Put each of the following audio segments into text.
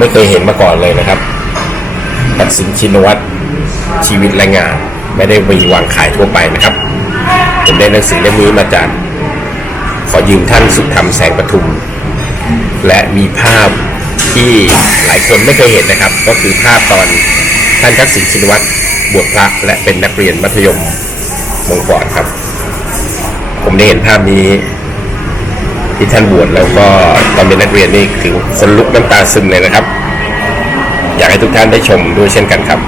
ไม่เคยเห็นมาก่อนเลยนะครับทักษิณชินวัตรชีวิตและงาน ไม่ได้มีวางขายทั่วไปนะครับผมได้หนังสือเล่มนี้มาจาก ขอยืมท่านสุธรรมแสงประทุม และมีภาพที่หลายคนไม่เคยเห็นนะครับ ก็คือภาพตอนท่านทักษิณชินวัตรบวชพระและเป็นนักเรียนมัธยมมงกรครับ ผมได้เห็นภาพนี้ ที่ท่านบวชแล้วก็ตอนเป็นนักเรียนนี่ถึงคนลุกน้ำตาซึมเลยนะครับ อยากให้ทุกท่านได้ชมด้วยเช่นกันครับ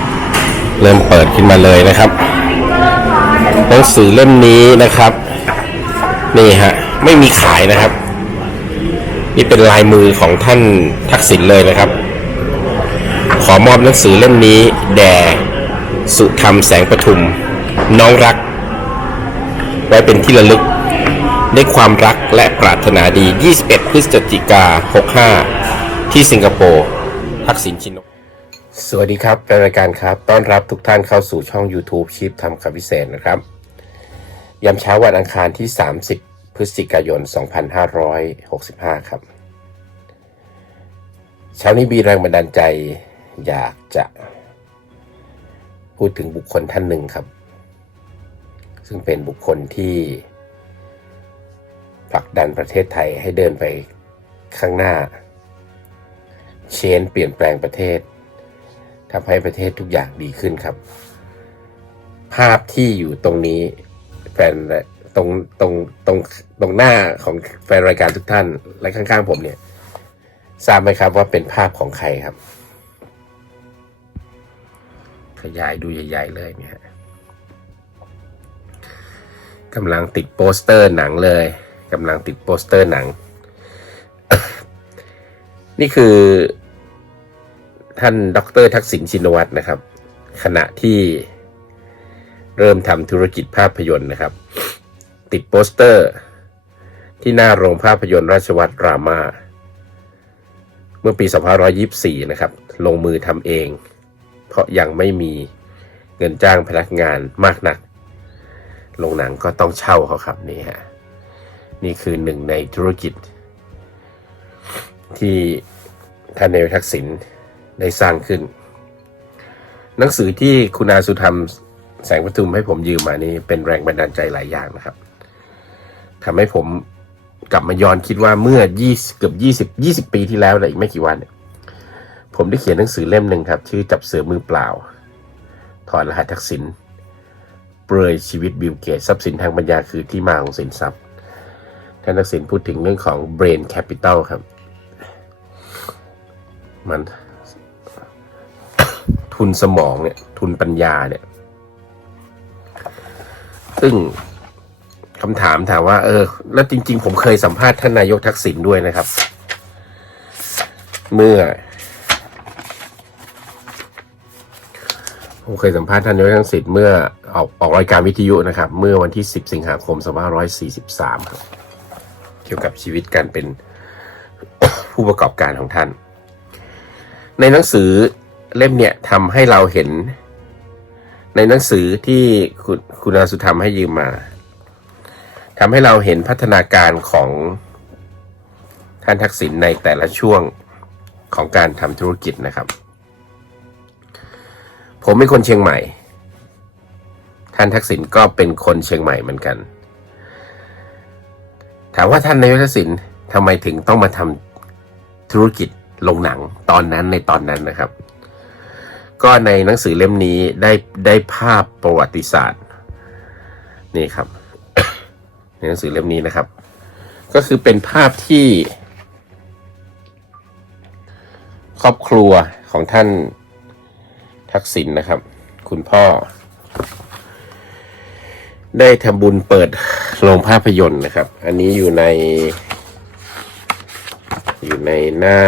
เริ่มเปิดขึ้นมาเลยนะครับหนังสือเล่มนี้นะครับ นี่ฮะไม่มีขายนะครับ นี่เป็นลายมือของท่านทักษิณเลยนะครับ ขอมอบหนังสือเล่มนี้ แด่สุธรรมแสงประทุม น้องรัก ไว้เป็นที่ระลึก ด้วยความรักและปรารถนาดี 21 พฤศจิกา 65 ที่สิงคโปร์ทักษิณชินกสวัสดีครับเป็นรายการครับ ต้อนรับทุกท่านเข้าสู่ช่อง YouTube ชิปทำคำพิเศษนะครับยามเช้าวันอังคารที่ 30 พฤศจิกายน 2565 ครับ เช้านี้มีแรงบันดาลใจอยากจะพูดถึงบุคคลท่านหนึ่งครับ ซึ่งเป็นบุคคลที่ ผลักดันประเทศไทยให้เดินไปข้างหน้า เชนเปลี่ยนแปลงประเทศทำให้ประเทศทุกอย่างดีขึ้นครับ ภาพที่อยู่ตรงนี้แฟนตรงตรงตรงตรงหน้าของแฟนรายการทุกท่าน และข้างๆผมเนี่ย ทราบไหมครับว่าเป็นภาพของใครครับ ขยายดูใหญ่ๆเลยเนี่ยกำลังติดโปสเตอร์หนังเลย กำลังติดโปสเตอร์หนัง นี่คือท่านดรทักษิณชินวัตรนะครับ ขณะที่เริ่มทำธุรกิจภาพยนตร์นะครับ ติดโปสเตอร์ ที่หน้าโรงภาพยนตร์ราชวัตรรามา เมื่อปี 2524 นะครับ ลงมือทำเอง เพราะยังไม่มีเงินจ้างพนักงานมากนัก โรงหนังก็ต้องเช่าเขาครับนี่ฮะ นี่คือหนึ่งในธุรกิจ ที่ท่านนายทักษิณได้สร้างขึ้น หนังสือที่คุณอาสุธรรมแสงประทุมให้ผมยืมมานี่เป็นแรงบันดาลใจหลายอย่างนะครับทำให้ผมกลับมาย้อนคิดว่าเมื่อ20เกือบ20 20 ปีที่แล้วเลยอีกไม่กี่วันเนี่ยผมได้เขียนหนังสือเล่มหนึ่งครับ ชื่อจับเสือมือเปล่า ถอดรหัสทักษิณเปรยชีวิตบิลเกตทรัพย์สินทางปัญญาคือที่มาของสินทรัพย์ ท่านทักษิณพูดถึงเรื่องของ brain capital ครับ มันทุนสมองเนี่ย ทุนปัญญาเนี่ย ซึ่งคำถามถามว่า เออ แล้วจริง ๆ ผมเคยสัมภาษณ์ท่านนายกทักษิณด้วยนะครับ เมื่อ ผมเคยสัมภาษณ์ท่านนายกทักษิณเมื่อออกออกรายการวิทยุนะครับ เมื่อวันที่ 10 สิงหาคม 2543 ครับ กี่ยวกับชีวิตการเป็นผู้ประกอบการของท่าน ในหนังสือเล่มเนี่ยทำให้เราเห็น ในหนังสือที่คุณคุณอาสุธรรมให้ยืมมาทำให้เราเห็นพัฒนาการของท่านทักษิณในแต่ละช่วงของการทำธุรกิจนะครับ ผมเป็นคนเชียงใหม่ ท่านทักษิณก็เป็นคนเชียงใหม่เหมือนกัน ถามว่าท่านนายกทักษิณทำไมถึงต้องมาทำธุรกิจลงหนังตอนนั้นในตอนนั้นนะครับ ก็ในหนังสือเล่มนี้ได้ได้ภาพประวัติศาสตร์ นี่ครับ ในหนังสือเล่มนี้นะครับ ก็คือเป็นภาพที่ ครอบครัวของท่านทักษิณนะครับ คุณพ่อ ได้ทำบุญเปิดโรงภาพยนตร์นะครับ อันนี้อยู่ใน อยู่ในหน้า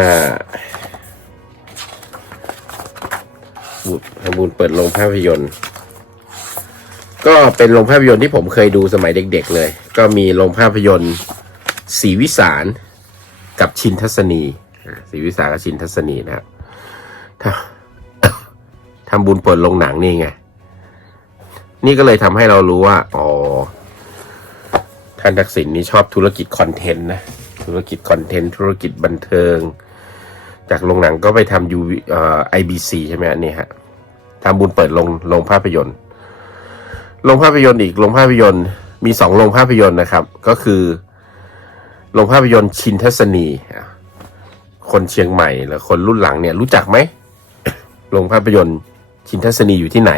บุญทำบุญเปิดโรงภาพยนตร์ ก็เป็นโรงภาพยนตร์ที่ผมเคยดูสมัยเด็กๆเลย ก็มีโรงภาพยนตร์ศรีวิสารกับชินทัศนีอ่าศรีวิสารกับชินทัศนีนะครับทำบุญเปิดโรงหนังนี่ไง นี่ก็เลยทำให้เรารู้ว่า อ๋อ ท่านทักษิณนี่ชอบธุรกิจคอนเทนต์นะ ธุรกิจคอนเทนต์ ธุรกิจบันเทิง จากโรงหนังก็ไปทำยูเอ่อ IBC ใช่ไหมนี่ฮะทำบุญเปิดโรงงภาพยนตร์โรงภาพยนตร์อีกโรงภาพยนตร์มีสองโรงภาพยนตร์นะครับ ก็คือโรงภาพยนตร์ชินทัศนีคนเชียงใหม่หรือคนรุ่นหลังเนี่ยรู้จักไหมโรงภาพยนตร์ชินทัศนีอยู่ที่ไหน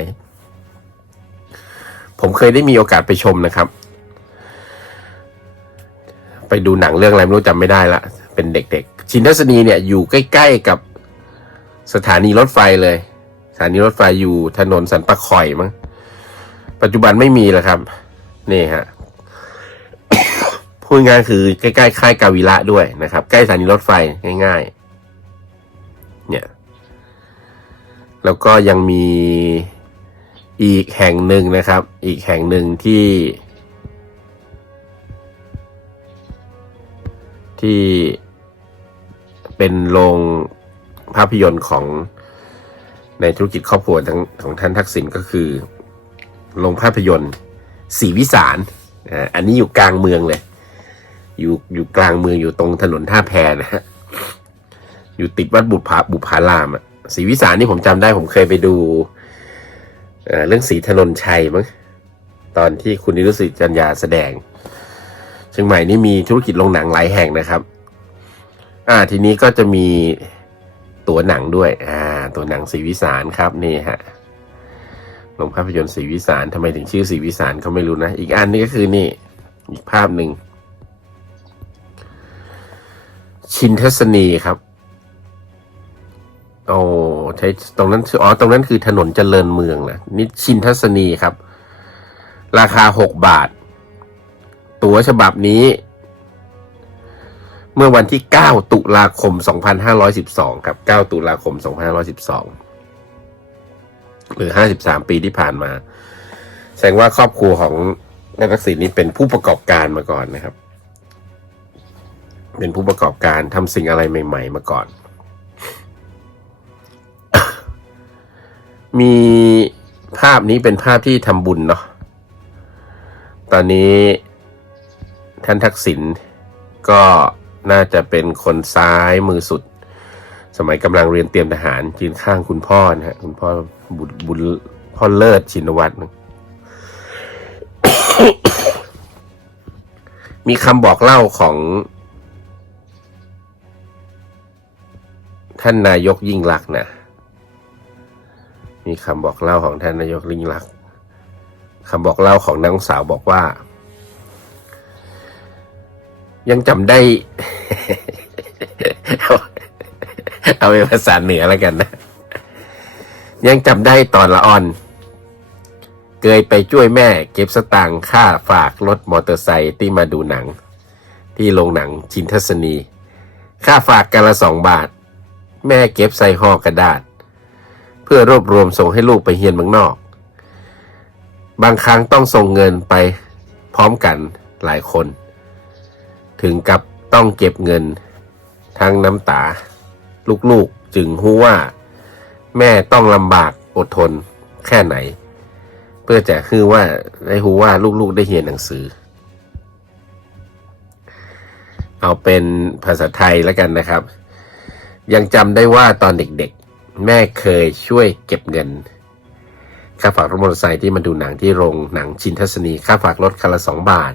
ผมเคยได้มีโอกาสไปชมนะครับ ไปดูหนังเรื่องอะไรไม่รู้จำไม่ได้ละ เป็นเด็กๆ ชินทัศนีเนี่ยอยู่ใกล้ๆกับสถานีรถไฟเลย สถานีรถไฟอยู่ถนนสันปะคอยมั้ง ปัจจุบันไม่มีแล้วครับ นี่ฮะพูดง่ายคือใกล้ๆค่ายกาวิระด้วยนะครับ ใกล้สถานีรถไฟง่าย ๆ เนี่ย แล้วก็ยังมี อีกแห่งหนึ่งนะครับ อีกแห่งหนึ่งที่ ที่เป็นโรงภาพยนตร์ของในธุรกิจครอบครัวทั้งของท่านทักษิณก็คือโรงภาพยนตร์ศรีวิสารอ่าอันนี้อยู่กลางเมืองเลย อยู่อยู่กลางเมืองอยู่ตรงถนนท่าแพนะฮะอยู่ติดวัดบุพาบุพารามอะศรีวิสารนี่ผมจำได้ผมเคยไปดู เรื่องสีถนนชัยมั้งตอนที่คุณนิรุตสิจัญญาแสดงเชียงใหม่นี่มีธุรกิจโรงหนังหลายแห่งนะครับ อ่าทีนี้ก็จะมีตัวหนังด้วย อ่า ตัวหนังศรีวิสารครับนี่ฮะโรงภาพยนตร์ศรีวิสารทำไมถึงชื่อศรีวิสารเขาไม่รู้นะ อีกอันนี้ก็คือนี่อีกภาพหนึ่งชินทัศนีครับ โอ้ใช้ตรงนั้นอ๋อตรงนั้นคือถนนเจริญเมืองนะนี่ชินทัศนีครับ ราคาหกบาท ตั๋วฉบับนี้ เมื่อวันที่ 9 ตุลาคม 2512 ครับ 9 ตุลาคม 2512 หรือ 53 ปีที่ผ่านมา แสดงว่าครอบครัวของนายทักษิณนี้เป็นผู้ประกอบการมาก่อนนะครับ เป็นผู้ประกอบการทำสิ่งอะไรใหม่ ๆ มาก่อน มีภาพนี้เป็นภาพที่ทำบุญเนาะ ตอนนี้ท่านทักษิณก็น่าจะเป็นคนซ้ายมือสุด สมัยกำลังเรียนเตรียมทหารยืนข้างคุณพ่อนะฮะ คุณพ่อบุญบุญพ่อเลิศชินวัตรนะมีคำบอกเล่าของ ท่านนายกยิ่งลักษณ์นะ มีคำบอกเล่าของท่านนายกยิ่งลักษ์คำบอกเล่าของน้องสาวบอกว่า ยังจำได้ เอาเป็นภาษาเหนือแล้วกันนะ ยังจำได้ตอนละอ่อนเคยไปช่วยแม่เก็บสตางค์ค่าฝากรถมอเตอร์ไซค์ที่มาดูหนัง ที่โรงหนังชินทัศนี ค่าฝากกันละสองบาท แม่เก็บใส่ห่อกระดาษ เพื่อรวบรวมส่งให้ลูกไปเฮียนเมืองนอก บางครั้งต้องส่งเงินไปพร้อมกันหลายคน ถึงกับต้องเก็บเงินทั้งน้ำตา ลูกๆจึงรู้ว่า แม่ต้องลำบากอดทนแค่ไหน เพื่อจะคือว่าได้รู้ว่าลูกๆได้เรียนหนังสือ เอาเป็นภาษาไทยแล้วกันนะครับ ยังจำได้ว่าตอนเด็กๆ แม่เคยช่วยเก็บเงิน ค่าฝากรถมอเตอร์ไซค์ที่มาดูหนังที่โรงหนังชินทัศนี ค่าฝากรถคันละสองบาท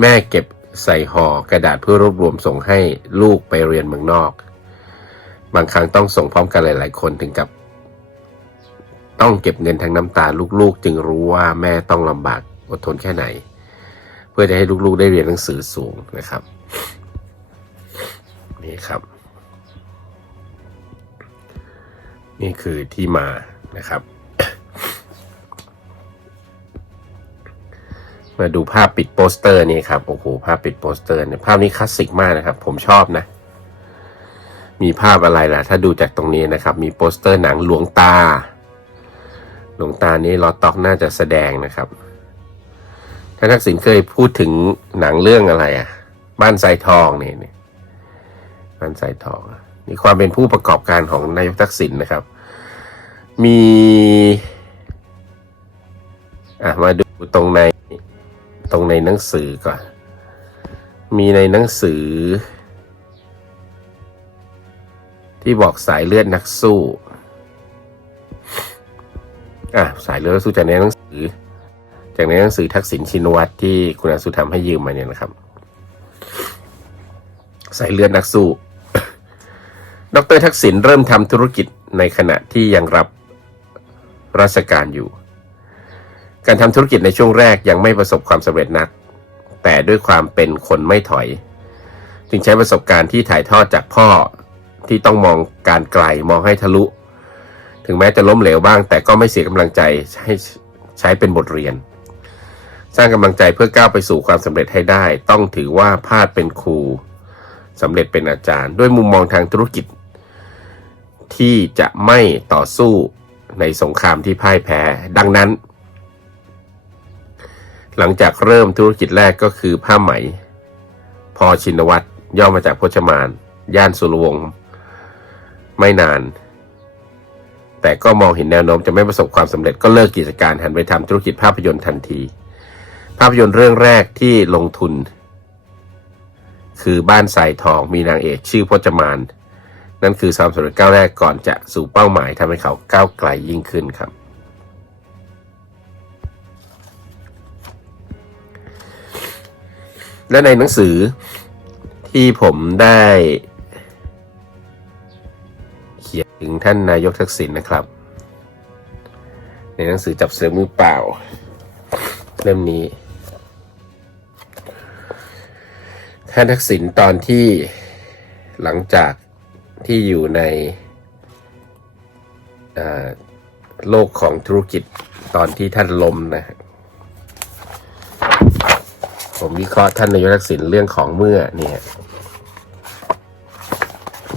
แม่เก็บใส่ห่อกระดาษเพื่อรวบรวมส่งให้ลูกไปเรียนเมืองนอก บางครั้งต้องส่งพร้อมกันหลาย ๆ คนถึงกับ ต้องเก็บเงินทั้งน้ำตาลูกๆ จึงรู้ว่าแม่ต้องลำบากอดทนแค่ไหน เพื่อจะให้ลูกๆได้เรียนหนังสือสูงนะครับ นี่ครับ นี่คือที่มานะครับ มาดูภาพปิดโปสเตอร์นี่ครับโอ้โหภาพปิดโปสเตอร์เนี่ยภาพนี้คลาสสิกมากนะครับ ผมชอบนะ มีภาพอะไรล่ะ ถ้าดูจากตรงนี้นะครับ มีโปสเตอร์หนังหลวงตา หลวงตานี้ลอตต็อกน่าจะแสดงนะครับท่านทักษิณเคยพูดถึงหนังเรื่องอะไรอะบ้านทรายทองเนี่ยเนี่บ้านทรายทอง นี่ความเป็นผู้ประกอบการของนายกทักษิณนะครับ มีอะมาดูตรงในตรงในหนังสือก่อน มีในหนังสือ ที่บอกสายเลือดนักสู้อะสายเลือดนักสู้จากในหนังสือ จากในหนังสือทักษิณชินวัตรที่คุณอาสุทำให้ยืมมาเนี่ยนะครับ สายเลือดนักสู้ ดรทักษิณเริ่มทำธุรกิจในขณะที่ยังรับราชการอยู่ การทำธุรกิจในช่วงแรกยังไม่ประสบความสำเร็จนัก แต่ด้วยความเป็นคนไม่ถอย จึงใช้ประสบการณ์ที่ถ่ายทอดจากพ่อที่ต้องมองการไกลมองให้ทะลุ ถึงแม้จะล้มเหลวบ้าง แต่ก็ไม่เสียกำลังใจให้ใช้เป็นบทเรียน สร้างกำลังใจเพื่อก้าวไปสู่ความสำเร็จให้ได้ ต้องถือว่าพลาดเป็นครูสำเร็จเป็นอาจารย์ ด้วยมุมมองทางธุรกิจ ที่จะไม่ต่อสู้ในสงครามที่พ่ายแพ้ ดังนั้น หลังจากเริ่มธุรกิจแรกก็คือผ้าไหม พอชินวัตรย่อมาจากพจมาน ย่านสุรวงศ์ไม่นาน แต่ก็มองเห็นแนวโน้มจะไม่ประสบความสำเร็จก็เลิกกิจการหันไปทำธุรกิจภาพยนตร์ทันที ภาพยนตร์เรื่องแรกที่ลงทุน คือบ้านสายทองมีนางเอกชื่อพจมาน นั่นคือความสำเร็จก้าวแรกก่อนจะสู่เป้าหมายทำให้เขาก้าวไกลยิ่งขึ้นครับ และในหนังสือที่ผมได้เขียนถึงท่านนายกทักษิณนะครับ ในหนังสือจับเสือมือเปล่า เล่มนี้ท่านทักษิณตอนที่หลังจาก ที่อยู่ในโลกของธุรกิจตอนที่ท่านล้มนะผมวิเคราะห์ท่านนายกทักษิณเรื่องของเมื่อเนี่ย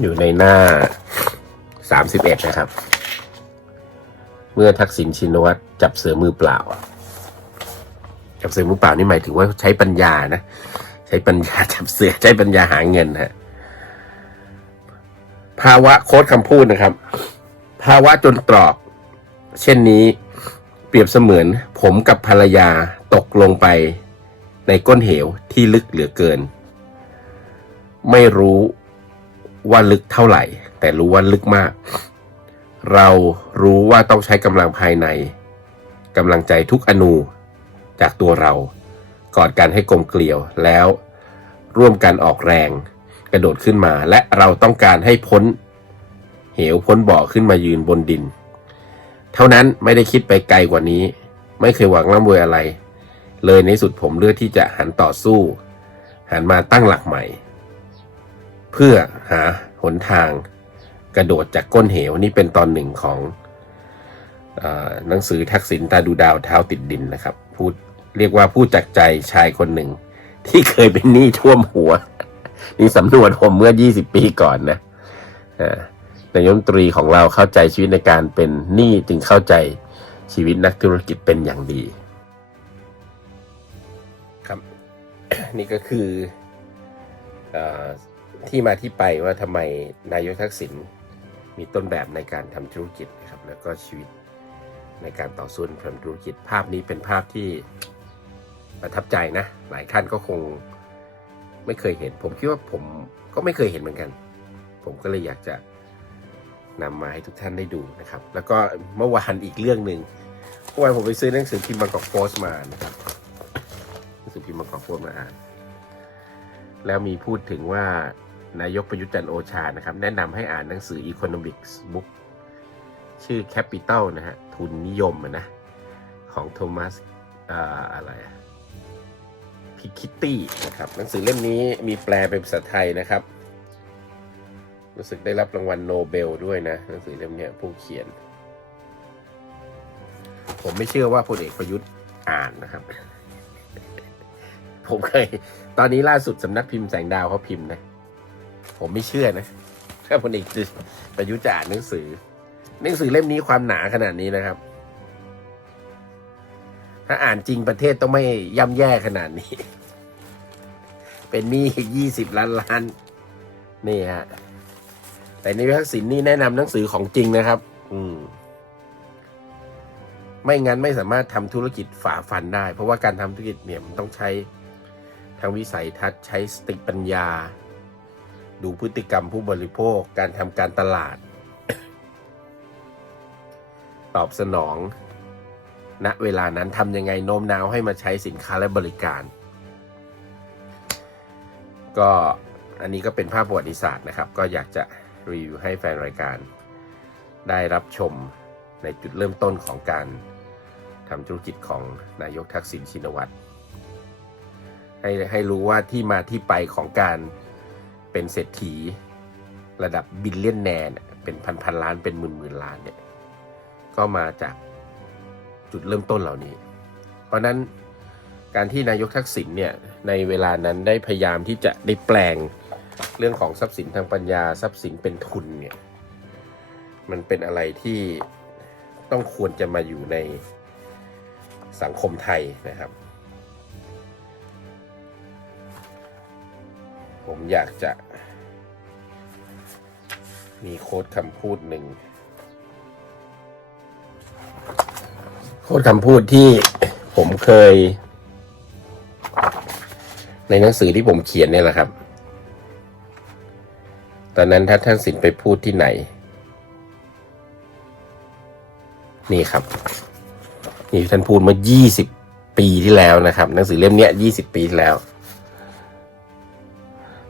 อยู่ในหน้า31นะครับ เมื่อทักษิณชินวัตรจับเสือมือเปล่า จับเสือมือเปล่านี่หมายถึงว่าใช้ปัญญานะ ใช้ปัญญาจับเสือใช้ปัญญาหาเงินฮะ ภาวะโค้ดคำพูดนะครับ ภาวะจนตรอก เช่นนี้เปรียบเสมือนผมกับภรรยาตกลงไป ในก้นเหวที่ลึกเหลือเกิน ไม่รู้ว่าลึกเท่าไหร่ แต่รู้ว่าลึกมาก เรารู้ว่าต้องใช้กำลังภายในกำลังใจทุกอนูจากตัวเรา กอดกันให้กลมเกลียวแล้วร่วมกันออกแรง กระโดดขึ้นมา และเราต้องการให้พ้น เหวพ้นบ่อขึ้นมายืนบนดิน เท่านั้นไม่ได้คิดไปไกลกว่านี้ ไม่เคยหวังร่ำรวยอะไร เลยในสุดผมเลือกที่จะหันต่อสู้ หันมาตั้งหลักใหม่ เพื่อหาหนทางกระโดดจากก้นเหวนี่เป็นตอนหนึ่งของอหนังสือทักษิณตาดูดาวเท้าติดดินนะครับพูดเรียกว่าพูดจากใจชายคนหนึ่ง ที่เคยเป็นหนี้ท่วมหัว นี่สำนวนผมเมื่อ 20 ปีก่อนนะนายมนตรีของเราเข้าใจชีวิตในการเป็นหนี้จึงเข้าใจชีวิตนักธุรกิจเป็นอย่างดี ครับ นี่ก็คืออที่มาที่ไปว่าทำไมนายกทักษิณมีต้นแบบในการทำธุรกิจนะครับ แล้วก็ชีวิตในการต่อสู้ทำธุรกิจภาพนี้เป็นภาพที่ประทับใจนะ หลายท่านก็คง ไม่เคยเห็น ผมคิดว่าผมก็ไม่เคยเห็นเหมือนกัน ผมก็เลยอยากจะนำมาให้ทุกท่านได้ดูนะครับ แล้วก็เมื่อวานอีกเรื่องหนึ่งเมื่อวานผมไปซื้อหนังสือพิมพ์บางกอกโพสต์มานะครับหนังสือพิมพ์บางกอกโพสต์มาอ่าน แล้วมีพูดถึงว่านายกประยุทธ์จันโอชานะครับ แนะนำให้อ่านหนังสือ Economics Book ชื่อ Capital นะฮะทุนนิยมอะนะของโทมัสอ่าอะไร พิคิตตี้นะครับหนังสือเล่มนี้มีแปลเป็นภาษาไทยนะครับ รู้สึกได้รับรางวัลโนเบลด้วยนะหนังสือเล่มนี้ผู้เขียน ผมไม่เชื่อว่าพลเอกประยุทธ์อ่านนะครับ ผมเคย ตอนนี้ล่าสุดสำนักพิมพ์แสงดาวเขาพิมพ์นะ ผมไม่เชื่อนะถ้าพลเอกประยุทธ์จะอ่านหนังสือ หนังสือเล่มนี้ความหนาขนาดนี้นะครับ ถ้าอ่านจริงประเทศต้องไม่ย่ำแย่ขนาดนี้ เป็นหนี้ยี่สิบล้านล้าน นี่ฮะ แต่ในวิทักษิณนี่แนะนำหนังสือของจริงนะครับ อืม ไม่งั้นไม่สามารถทำธุรกิจฝ่าฟันได้ เพราะว่าการทำธุรกิจเนี่ยมันต้องใช้ทางวิสัยทัศน์ใช้สติปัญญา ดูพฤติกรรมผู้บริโภคการทำการตลาด ตอบสนอง ณเวลานั้นทำยังไงโน้มน้าวให้มาใช้สินค้าและบริการ ก็อันนี้ก็เป็นภาพประวัติศาสตร์นะครับ ก็อยากจะรีวิวให้แฟนรายการ ได้รับชมในจุดเริ่มต้นของการทำธุรกิจของนายกทักษิณชินวัตรให้ให้รู้ว่าที่มาที่ไปของการเป็นเศรษฐี ระดับบิลเลียนแนนเป็นพันพันล้านเป็นหมื่นหมื่นล้านเนี่ยก็มาจาก จุดเริ่มต้นเหล่านี้ เพราะนั้นการที่นายกทักษิณเนี่ยในเวลานั้นได้พยายามที่จะได้แปลงเรื่องของทรัพย์สินทางปัญญาทรัพย์สินเป็นทุนเนี่ยมันเป็นอะไรที่ต้องควรจะมาอยู่ในสังคมไทยนะครับ ผมอยากจะมีโค้ดคำพูดหนึ่ง โค้ดคำพูดที่ผมเคย ในหนังสือที่ผมเขียนเนี่ยแหละครับ ตอนนั้นถ้าท่านสินไปพูดที่ไหน นี่ครับ นี่ท่านพูดเมื่อ20ปีที่แล้วนะครับ หนังสือเล่มเนี้ย20ปีที่แล้ว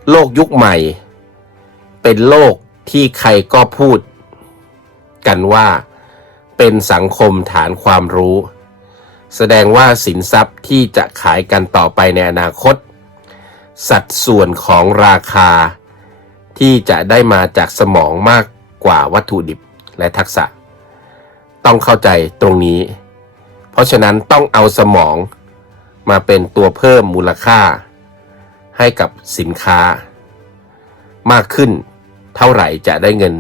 โลกยุคใหม่ เป็นโลกที่ใครก็พูดกันว่า เป็นสังคมฐานความรู้ แสดงว่าสินทรัพย์ที่จะขายกันต่อไปในอนาคต สัดส่วนของราคา ที่จะได้มาจากสมองมากกว่าวัตถุดิบและทักษะ ต้องเข้าใจตรงนี้ เพราะฉะนั้นต้องเอาสมองมาเป็นตัวเพิ่มมูลค่า ให้กับสินค้า มากขึ้นเท่าไหร่จะได้เงิน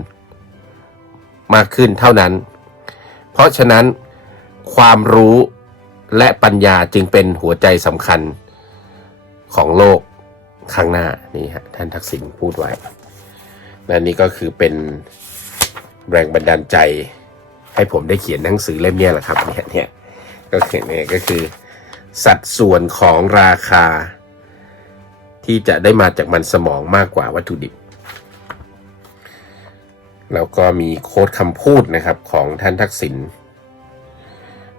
มากขึ้นเท่านั้น เพราะฉะนั้นความรู้และปัญญาจึงเป็นหัวใจสำคัญของโลกข้างหน้านี่ฮะท่านทักษิณพูดไว้และนี่ก็คือเป็นแรงบันดาลใจ ให้ผมได้เขียนหนังสือเล่มนี้แหละครับเนี่ยเนี่ยก็คือเนี่ยก็คือ สัดส่วนของราคา ที่จะได้มาจากมันสมองมากกว่าวัตถุดิบ แล้วก็มีโค้ดคำพูดนะครับของท่านทักษิณ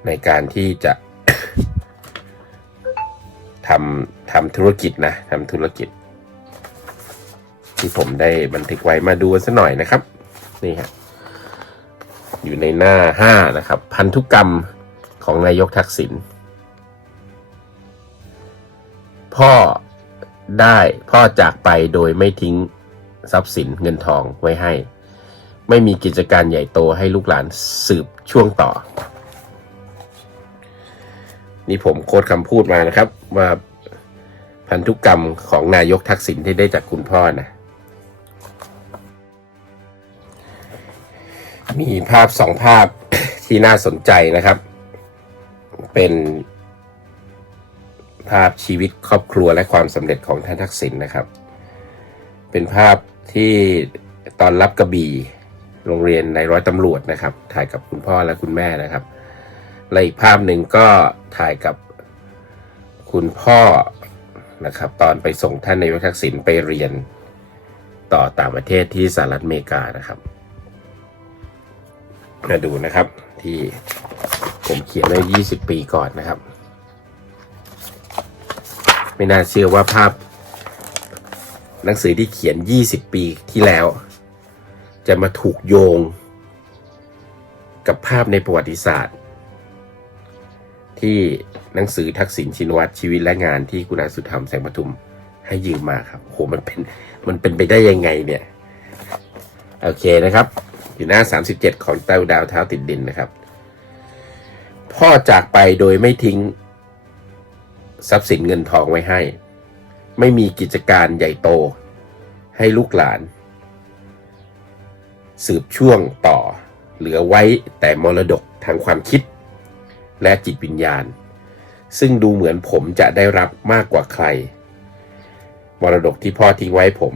ในการที่จะทำทำธุรกิจนะทำธุรกิจ ที่ผมได้บันทึกไว้มาดูสักหน่อยนะครับ นี่ฮะอยู่ในหน้าห้านะครับ พันธุกรรมของนายกทักษิณพ่อได้พ่อจากไปโดยไม่ทิ้งทรัพย์สินเงินทองไว้ให้ ไม่มีกิจการใหญ่โตให้ลูกหลานสืบช่วงต่อ นี่ผมโค้ดคำพูดมานะครับ ว่าพันธุกรรมของนายกทักษิณที่ได้จากคุณพ่อนะ มีภาพสองภาพที่น่าสนใจนะครับ เป็นภาพชีวิตครอบครัวและความสำเร็จของท่านทักษิณนะครับ เป็นภาพที่ตอนรับกระบี่ โรงเรียนในร้อยตำรวจนะครับ ถ่ายกับคุณพ่อและคุณแม่นะครับและอีกภาพหนึ่งก็ถ่ายกับคุณพ่อนะครับ ตอนไปส่งท่านนายกทักษิณไปเรียนต่อต่างประเทศที่สหรัฐอเมริกานะครับมาดูนะครับที่ผมเขียนไว้20 ปีก่อนนะครับ ไม่น่าเชื่อว่าภาพ หนังสือที่เขียน 20 ปีที่แล้ว จะมาถูกโยง กับภาพในประวัติศาสตร์ ที่หนังสือทักษิณชินวัตรชีวิตและงานที่คุณอาสุธรรมแสงปทุมให้ยืมมาครับโหมันเป็นมันเป็นไปได้ยังไงเนี่ย โอเคนะครับ อยู่หน้า 37 ของเต้าดาวเท้าติดดินนะครับ พ่อจากไปโดยไม่ทิ้งทรัพย์สินเงินทองไว้ให้ ไม่มีกิจการใหญ่โตให้ลูกหลาน สืบช่วงต่อเหลือไว้แต่มรดกทางความคิด และจิตวิญญาณ ซึ่งดูเหมือนผมจะได้รับมากกว่าใคร มรดกที่พ่อทิ้งไว้ผม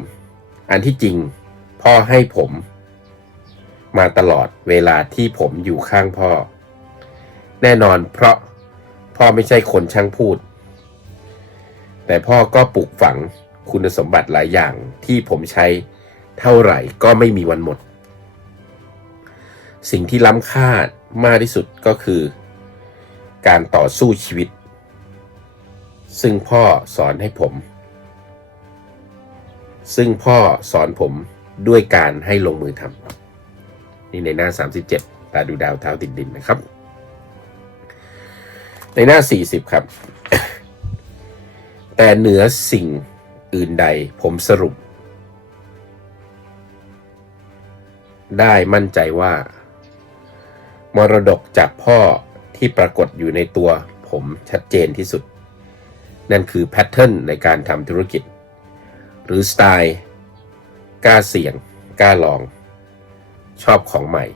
อันที่จริงพ่อให้ผม มาตลอดเวลาที่ผมอยู่ข้างพ่อ แน่นอนเพราะพ่อไม่ใช่คนช่างพูด แต่พ่อก็ปลูกฝังคุณสมบัติหลายอย่างที่ผมใช้เท่าไหร่ก็ไม่มีวันหมด สิ่งที่ล้ำค่ามากที่สุดก็คือ การต่อสู้ชีวิต ซึ่งพ่อสอนให้ผม ซึ่งพ่อสอนผมด้วยการให้ลงมือทำนี่ในหน้า 37 ตาดูดาวเท้าติดดินนะครับ ในหน้า 40 ครับ แต่เหนือสิ่งอื่นใดผมสรุปได้มั่นใจว่า มรดกจากพ่อที่ปรากฏอยู่ในตัวผมชัดเจนที่สุด นั่นคือแพทเทิร์นในการทำธุรกิจ หรือสไตล์กล้าเสี่ยงกล้าลอง ชอบของใหม่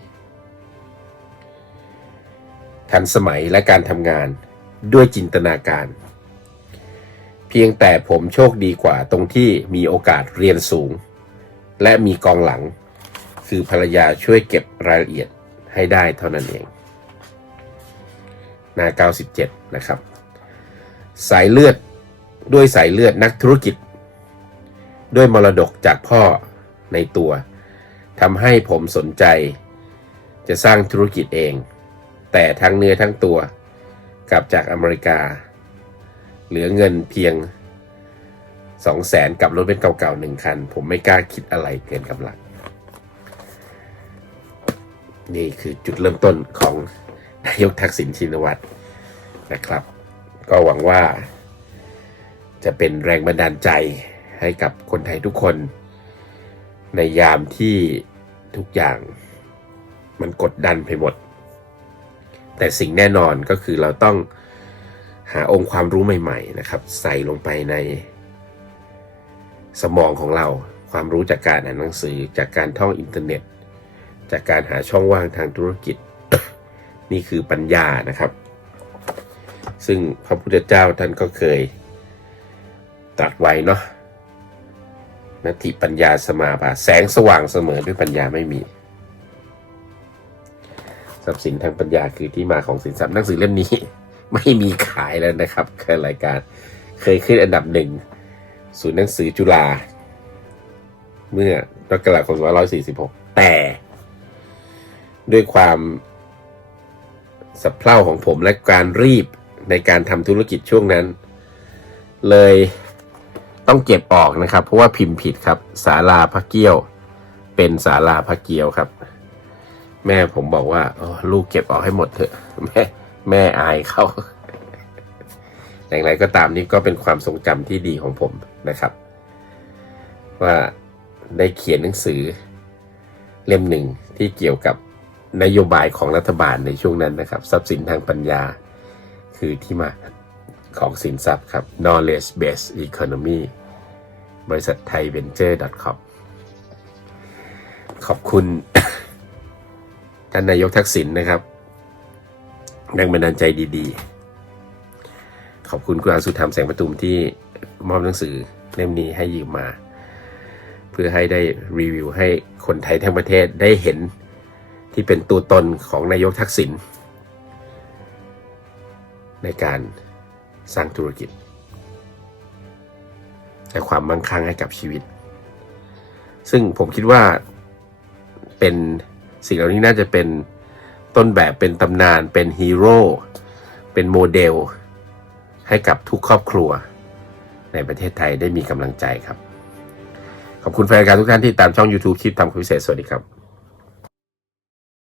ทันสมัยและการทำงานด้วยจินตนาการ เพียงแต่ผมโชคดีกว่าตรงที่มีโอกาสเรียนสูง และมีกองหลัง คือภรรยาช่วยเก็บรายละเอียด ให้ได้เท่านั้นเองหน้า97 นะครับ สายเลือดด้วยสายเลือดนักธุรกิจ ด้วยมรดกจากพ่อในตัวทำให้ผมสนใจ จะสร้างธุรกิจเอง แต่ทั้งเนื้อทั้งตัวกลับจากอเมริกา เหลือเงินเพียง2 0 0แสนกับรถเป็นเก่าๆหนึ่งคัน ผมไม่กล้าคิดอะไรเกินกำลัง นี่คือจุดเริ่มต้นของนายกทักษิณชินวัตรนะครับ ก็หวังว่า จะเป็นแรงบันดาลใจให้กับคนไทยทุกคน ในยามที่ทุกอย่างมันกดดันไปหมด แต่สิ่งแน่นอนก็คือเราต้องหาองค์ความรู้ใหม่ ๆ นะครับ ใส่ลงไปในสมองของเราความรู้จากการอ่านหนังสือจากการท่องอินเทอร์เน็ต จากการหาช่องว่างทางธุรกิจ นี่คือปัญญานะครับ ซึ่งพระพุทธเจ้าท่านก็เคยตรัสไว้เนาะนัตถิปัญญาสมาบาแสงสว่างเสมอด้วยปัญญาไม่มีทรัพย์สินทางปัญญาคือที่มาของสินทรัพย์หนังสือเล่มนี้ ไม่มีขายแล้วนะครับเคยรายการเคยขึ้นอันดับหนึ่งศูนย์หนังสือจุฬาเมื่อรักราคม2546 แต่ ด้วยความสับเพร่าของผมและการรีบในการทำธุรกิจช่วงนั้น เลยต้องเก็บออกนะครับ เพราะว่าพิมพ์ผิดครับสาลาพระเกี้ยว เป็นสาลาพระเกี้ยวครับ แม่ผมบอกว่าลูกเก็บออกให้หมดเถอะ แม่แม่อายเขาอย่างไรก็ตามนี่ก็เป็นความทรงจำที่ดีของผมนะครับ ว่าได้เขียนหนังสือเล่มหนึ่งที่เกี่ยวกับ นโยบายของรัฐบาลในช่วงนั้นนะครับ ทรัพย์สินทางปัญญา คือที่มาของสินทรัพย์ครับ knowledge based economy บริษัทไทย venture com ขอบคุณท่านนายกทักษิณนะครับแรงบันดาลใจดีๆ ขอบคุณคุณอาสุธรรมแสงประทุมที่มอบหนังสือเล่มนี้ให้ยืมมา เพื่อให้ได้รีวิวให้คนไทยทั้งประเทศได้เห็น ที่เป็นตัวตนของนายกทักษิณในการสร้างธุรกิจและความมั่งคั่งให้กับชีวิต ซึ่งผมคิดว่าเป็นสิ่งเหล่านี้น่าจะเป็นต้นแบบเป็นตำนานเป็นฮีโร่เป็นโมเดล ให้กับทุกครอบครัว ในประเทศไทยได้มีกำลังใจครับ ขอบคุณแฟนรายการทุกท่านที่ตามช่อง YouTube คลิปทำคุยพิเศษ สวัสดีครับ